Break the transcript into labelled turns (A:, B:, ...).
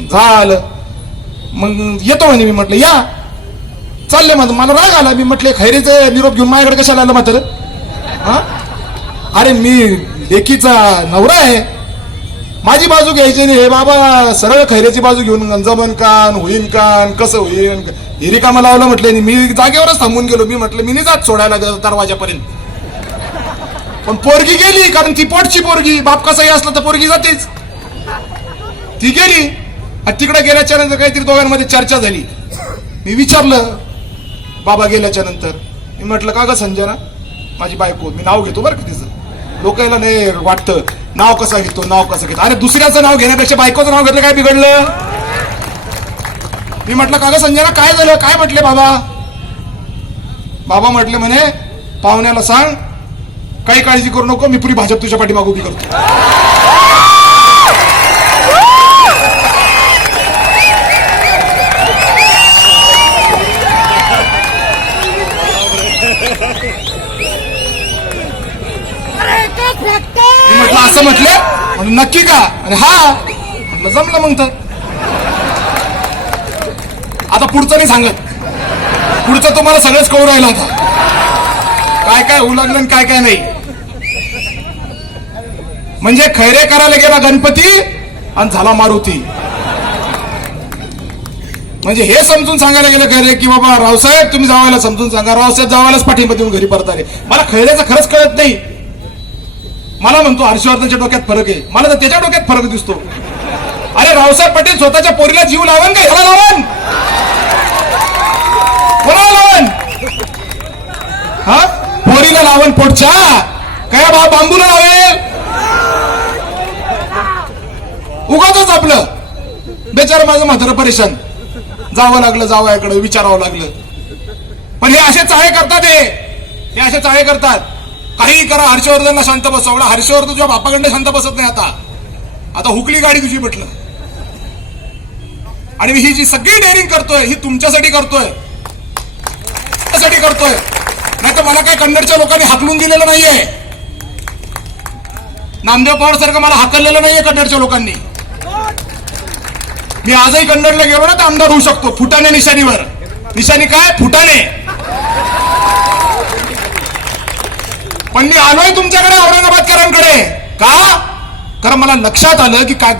A: झालं. मग येतो म्हणे मी म्हटलं या. चालले माझं मला राग आला. मी म्हटले खैरीचे निरोप घेऊन माझ्याकडे कशाला आलं मात्र? हा? अरे मी लेकीचा नवरा आहे. माझी बाजू घ्यायची नाही. हे बाबा सरळ खैऱ्याची बाजू घेऊन जमन कान होईन कान कसं होईन? हिरी कामा लावलं म्हटलं नाही मी जागेवरच थांबून गेलो. मी म्हटलं मी नाही जात सोडायला ग- दरवाजापर्यंत. पण पोरगी गेली कारण ती पोटची पोरगी. बाप कसाही असला तर पोरगी जातेच. ती गेली. तिकडे गेल्याच्यानंतर काहीतरी दोघांमध्ये चर्चा झाली. मी विचारलं बाबा गेल्याच्यानंतर. मी म्हटलं का ग संजना? माझी बायको मी नाव घेतो बरं का तिचं. लोकांना नाही वाटतं नाव कसं घेतो नाव कसं घेतो? अरे दुसऱ्याचं नाव घेण्यापेक्षा बायकोचं नाव घेतलं काय बिघडलं? मी म्हटलं का ग संजना काय झालं? काय म्हटले बाबा? बाबा म्हटले म्हणे पाहुण्याला सांग काही काळजी करू नको मी पुरी भाजप तुझ्या पाठीमाग उभी करतो. मी म्हटलं असं म्हटलं? म्हणून नक्की का? अरे हा. म्हटलं जमलं मग तर. आता पुढचं नाही सांगत पुढचं तुम्हाला सगळंच कळू राहिलं आता. काय काय होऊ लागलं आणि काय काय नाही. म्हणजे खैरे करायला गेला गणपती आणि झाला मारुती. म्हणजे हे समजून सांगायला गेलं खैरे की बाबा रावसाहेब तुम्ही जावायला समजून सांगा. रावसाहेब जावायलाच पाठिंबा देऊन घरी परत आले मला खैऱ्याचं खरंच कळत नाही. मला म्हणतो हर्षवर्धनच्या डोक्यात फरक आहे. मला तर त्याच्या डोक्यात फरक दिसतो. अरे रावसाहेब पटेल स्वतःच्या पोरीला जीव लावन का? ह्याला लावन! कोणाला लावन? हा? पोरीला लावन पोटच्या? काय बा बांबूला लावेल? उगाच आपलं. बेचार माझं म्हातारं परेशान. जावं लागलं जावयाकडे विचारावं लागलं. पण हे असे चाळे करतात हे. हे असे चाळे करतात. काही करा हर्षवर्धनला शांत बसवला हर्षवर्धन तुझ्या बापाकडनं शांत बसत नाही आता. आता हुकली गाडी तुझी म्हटलं. आणि ही जी सगळी डेअरिंग करतोय ही तुमच्यासाठी करतोय. त्यासाठी करतोय. नाही तर मला काही कन्नडच्या लोकांनी हाकलून दिलेलं नाहीये. नामदेव पवार सारखं मला हाकललेलं नाहीये कन्नडच्या लोकांनी. मी आजही कन्नडला गेलो ना तर आमदार होऊ शकतो. फुटाने निशाणीवर. निशाणी काय? फुटाने पण मी आलोय तुमच्याकडे औरंगाबादकरांकडे. का? कारण मला लक्षात आलं की काय